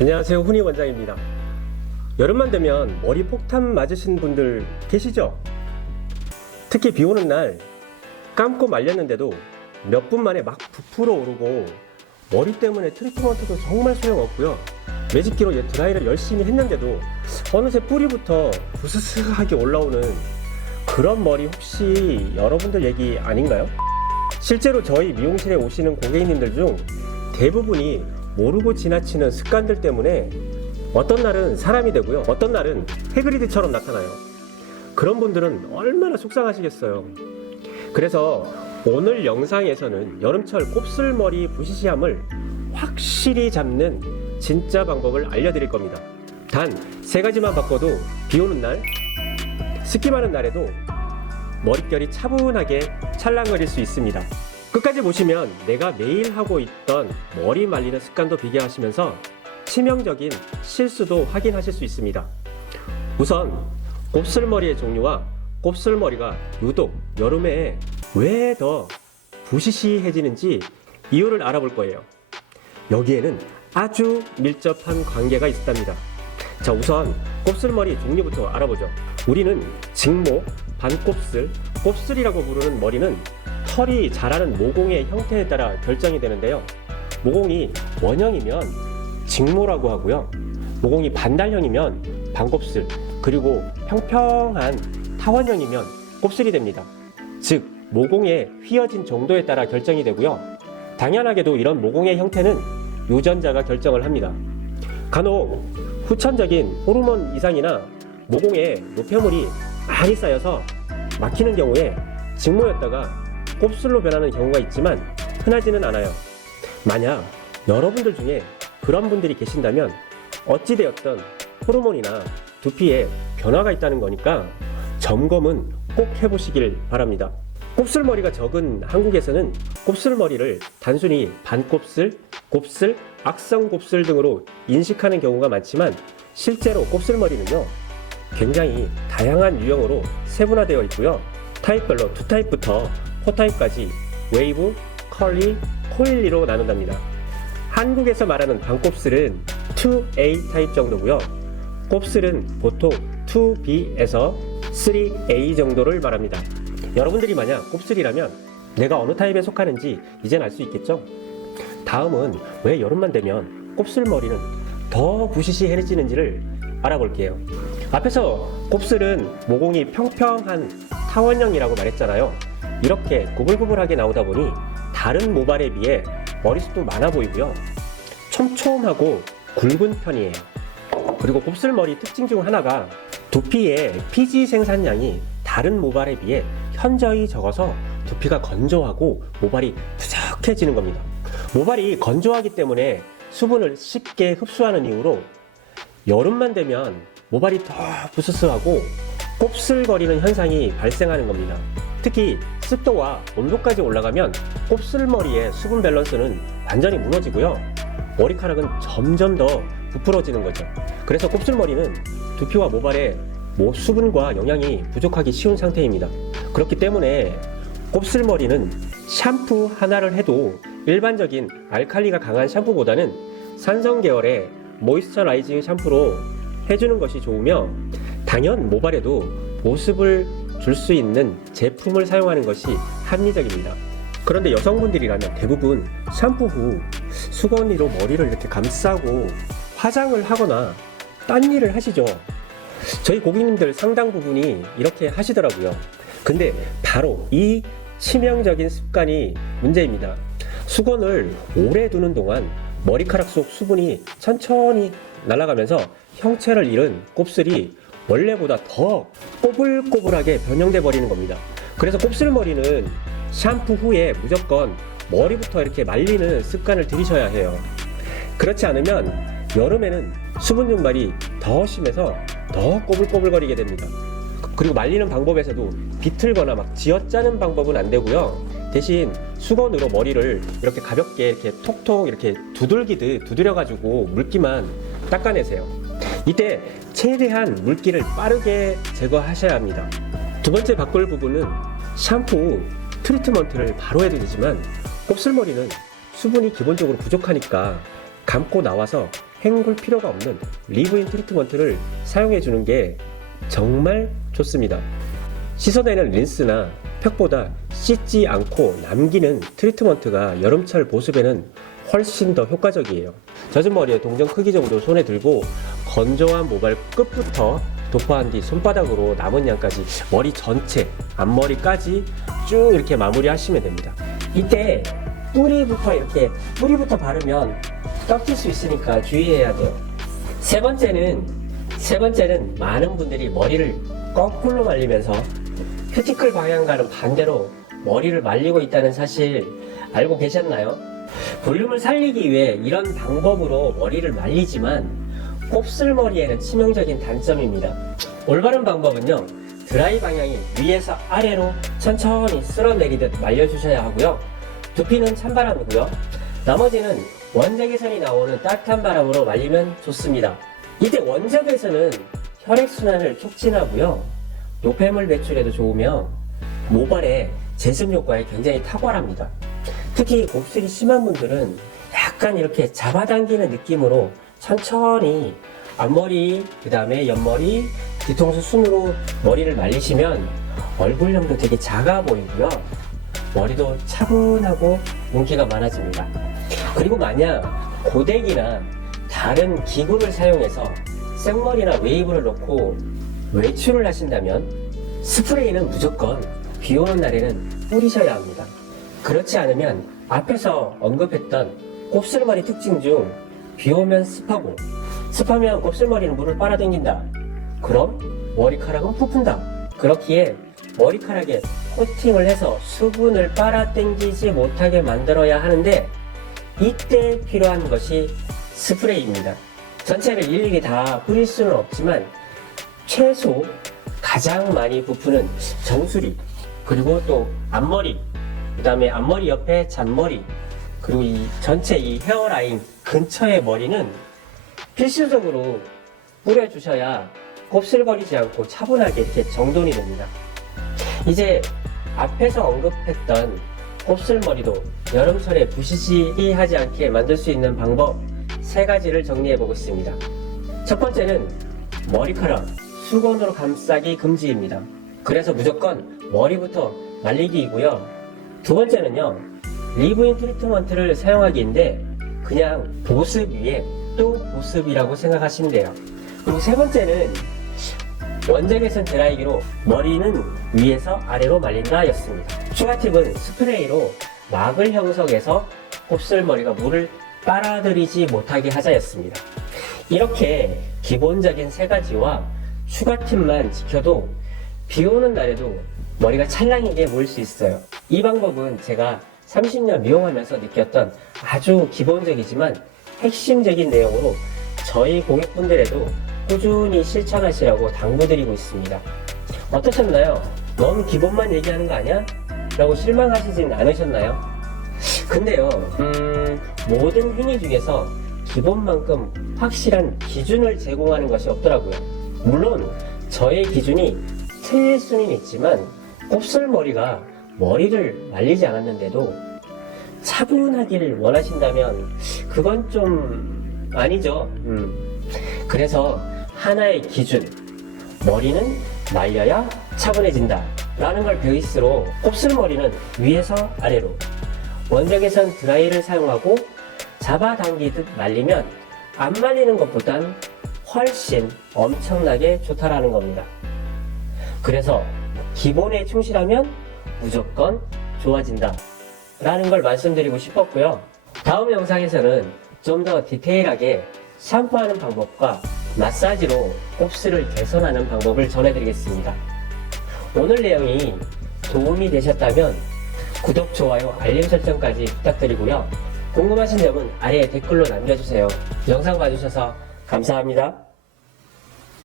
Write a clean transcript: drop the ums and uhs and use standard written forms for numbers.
안녕하세요, 훈이 원장입니다. 여름만 되면 머리 폭탄 맞으신 분들 계시죠? 특히 비 오는 날 감고 말렸는데도 몇 분 만에 막 부풀어 오르고 머리 때문에 트리트먼트도 정말 소용없고요. 매직기로 드라이를 열심히 했는데도 어느새 뿌리부터 부스스하게 올라오는 그런 머리 혹시 여러분들 얘기 아닌가요? 실제로 저희 미용실에 오시는 고객님들 중 대부분이 모르고 지나치는 습관들 때문에 어떤 날은 사람이 되고요, 어떤 날은 해그리드처럼 나타나요. 그런 분들은 얼마나 속상하시겠어요. 그래서 오늘 영상에서는 여름철 곱슬머리 부시시함을 확실히 잡는 진짜 방법을 알려드릴 겁니다. 단 3가지만 바꿔도 비 오는 날, 습기 많은 날에도 머릿결이 차분하게 찰랑거릴 수 있습니다. 끝까지 보시면 내가 매일 하고 있던 머리 말리는 습관도 비교하시면서 치명적인 실수도 확인하실 수 있습니다. 우선 곱슬머리의 종류와 곱슬머리가 유독 여름에 왜 더 부시시해지는지 이유를 알아볼 거예요. 여기에는 아주 밀접한 관계가 있답니다. 자, 우선 곱슬머리 종류부터 알아보죠. 우리는 직모, 반곱슬, 곱슬이라고 부르는 머리는 털이 자라는 모공의 형태에 따라 결정이 되는데요. 모공이 원형이면 직모라고 하고요. 모공이 반달형이면 반곱슬, 그리고 평평한 타원형이면 곱슬이 됩니다. 즉, 모공의 휘어진 정도에 따라 결정이 되고요. 당연하게도 이런 모공의 형태는 유전자가 결정을 합니다. 간혹 후천적인 호르몬 이상이나 모공에 노폐물이 많이 쌓여서 막히는 경우에 직모였다가 곱슬로 변하는 경우가 있지만 흔하지는 않아요. 만약 여러분들 중에 그런 분들이 계신다면 어찌되었던 호르몬이나 두피에 변화가 있다는 거니까 점검은 꼭 해보시길 바랍니다. 곱슬머리가 적은 한국에서는 곱슬머리를 단순히 반곱슬, 곱슬, 악성곱슬 등으로 인식하는 경우가 많지만 실제로 곱슬머리는요, 굉장히 다양한 유형으로 세분화되어 있고요. 타입별로 2타입부터 4타입까지 웨이브, 컬리, 코일리로 나눈답니다. 한국에서 말하는 반곱슬은 2A 타입 정도고요. 곱슬은 보통 2B에서 3A 정도를 말합니다. 여러분들이 만약 곱슬이라면 내가 어느 타입에 속하는지 이젠 알 수 있겠죠? 다음은 왜 여름만 되면 곱슬머리는 더 부시시해지는지를 알아볼게요. 앞에서 곱슬은 모공이 평평한 타원형이라고 말했잖아요. 이렇게 구불구불하게 나오다 보니 다른 모발에 비해 머리숱도 많아 보이고요. 촘촘하고 굵은 편이에요. 그리고 곱슬머리 특징 중 하나가 두피의 피지 생산량이 다른 모발에 비해 현저히 적어서 두피가 건조하고 모발이 푸석해지는 겁니다. 모발이 건조하기 때문에 수분을 쉽게 흡수하는 이유로 여름만 되면 모발이 더 부스스하고 곱슬거리는 현상이 발생하는 겁니다. 특히 습도와 온도까지 올라가면 곱슬머리의 수분 밸런스는 완전히 무너지고요. 머리카락은 점점 더 부풀어지는 거죠. 그래서 곱슬머리는 두피와 모발에 수분과 영양이 부족하기 쉬운 상태입니다. 그렇기 때문에 곱슬머리는 샴푸 하나를 해도 일반적인 알칼리가 강한 샴푸보다는 산성 계열의 모이스처라이징 샴푸로 해주는 것이 좋으며, 당연 모발에도 보습을 줄 수 있는 제품을 사용하는 것이 합리적입니다. 그런데 여성분들이라면 대부분 샴푸 후 수건으로 머리를 이렇게 감싸고 화장을 하거나 딴 일을 하시죠. 저희 고객님들 상당 부분이 이렇게 하시더라고요. 근데 바로 이 치명적인 습관이 문제입니다. 수건을 오래 두는 동안 머리카락 속 수분이 천천히 날아가면서 형체를 잃은 곱슬이 원래보다 더 꼬불꼬불하게 변형돼 버리는 겁니다. 그래서 곱슬머리는 샴푸 후에 무조건 머리부터 이렇게 말리는 습관을 들이셔야 해요. 그렇지 않으면 여름에는 수분 증발이 더 심해서 더 꼬불꼬불거리게 됩니다. 그리고 말리는 방법에서도 비틀거나 막 쥐어짜는 방법은 안 되고요. 대신 수건으로 머리를 이렇게 가볍게 이렇게 톡톡 이렇게 두들기듯 두드려가지고 물기만 닦아내세요. 이때 최대한 물기를 빠르게 제거하셔야 합니다. 두 번째 바꿀 부분은 샴푸 후 트리트먼트를 바로 해도 되지만 곱슬머리는 수분이 기본적으로 부족하니까 감고 나와서 헹굴 필요가 없는 리브인 트리트먼트를 사용해 주는 게 정말 좋습니다. 씻어내는 린스나 팩보다 씻지 않고 남기는 트리트먼트가 여름철 보습에는 훨씬 더 효과적이에요. 젖은 머리에 동전 크기 정도 손에 들고 건조한 모발 끝부터 도포한 뒤 손바닥으로 남은 양까지 머리 전체, 앞머리까지 쭉 이렇게 마무리 하시면 됩니다. 이때 뿌리부터 바르면 꺾일 수 있으니까 주의해야 돼요. 세 번째는 많은 분들이 머리를 거꾸로 말리면서 큐티클 방향과는 반대로 머리를 말리고 있다는 사실 알고 계셨나요? 볼륨을 살리기 위해 이런 방법으로 머리를 말리지만 곱슬머리에는 치명적인 단점입니다. 올바른 방법은요, 드라이 방향이 위에서 아래로 천천히 쓸어내리듯 말려주셔야 하고요. 두피는 찬바람이고요. 나머지는 원적외선이 나오는 따뜻한 바람으로 말리면 좋습니다. 이때 원적외선은 혈액순환을 촉진하고요. 노폐물 배출에도 좋으며 모발의 제습 효과에 굉장히 탁월합니다. 특히 곱슬이 심한 분들은 약간 이렇게 잡아당기는 느낌으로 천천히 앞머리, 그 다음에 옆머리, 뒤통수 순으로 머리를 말리시면 얼굴형도 되게 작아 보이고요. 머리도 차분하고 윤기가 많아집니다. 그리고 만약 고데기나 다른 기구를 사용해서 생머리나 웨이브를 넣고 외출을 하신다면 스프레이는 무조건 비 오는 날에는 뿌리셔야 합니다. 그렇지 않으면 앞에서 언급했던 곱슬머리 특징 중 비 오면 습하고 습하면 곱슬머리는 물을 빨아당긴다. 그럼 머리카락은 부푼다. 그렇기에 머리카락에 코팅을 해서 수분을 빨아당기지 못하게 만들어야 하는데 이때 필요한 것이 스프레이입니다. 전체를 일일이 다 뿌릴 수는 없지만 최소 가장 많이 부푸는 정수리, 그리고 또 앞머리, 그 다음에 앞머리 옆에 잔머리, 그리고 이 전체 이 헤어라인 근처의 머리는 필수적으로 뿌려주셔야 곱슬거리지 않고 차분하게 이렇게 정돈이 됩니다. 이제 앞에서 언급했던 곱슬머리도 여름철에 부시시하지 않게 만들 수 있는 방법 3가지를 정리해 보겠습니다. 첫 번째는 머리카락 수건으로 감싸기 금지입니다. 그래서 무조건 머리부터 말리기이고요. 두 번째는요, 리브인 트리트먼트를 사용하기인데 그냥 보습 위에 또 보습이라고 생각하시면 돼요. 그리고 세 번째는 원적외선 드라이기로 머리는 위에서 아래로 말린다 였습니다. 추가 팁은 스프레이로 막을 형성해서 곱슬머리가 물을 빨아들이지 못하게 하자였습니다. 이렇게 기본적인 3가지와 추가 팁만 지켜도 비 오는 날에도 머리가 찰랑이게 보일 수 있어요. 이 방법은 제가 30년 미용하면서 느꼈던 아주 기본적이지만 핵심적인 내용으로 저희 고객분들에도 꾸준히 실천하시라고 당부드리고 있습니다. 어떠셨나요? 너무 기본만 얘기하는 거 아니야? 라고 실망하시진 않으셨나요? 근데요, 모든 행위 중에서 기본만큼 확실한 기준을 제공하는 것이 없더라고요. 물론 저의 기준이 틀릴 수는 있지만 곱슬머리가 머리를 말리지 않았는데도 차분하기를 원하신다면 그건 좀 아니죠. 그래서 하나의 기준, 머리는 말려야 차분해진다 라는 걸 베이스로 곱슬머리는 위에서 아래로 원적외선 드라이를 사용하고 잡아당기듯 말리면 안 말리는 것보단 훨씬 엄청나게 좋다라는 겁니다. 그래서 기본에 충실하면 무조건 좋아진다 라는 걸 말씀드리고 싶었고요. 다음 영상에서는 좀 더 디테일하게 샴푸하는 방법과 마사지로 곱슬을 개선하는 방법을 전해드리겠습니다. 오늘 내용이 도움이 되셨다면 구독, 좋아요, 알림 설정까지 부탁드리고요. 궁금하신 점은 아래에 댓글로 남겨주세요. 영상 봐주셔서 감사합니다.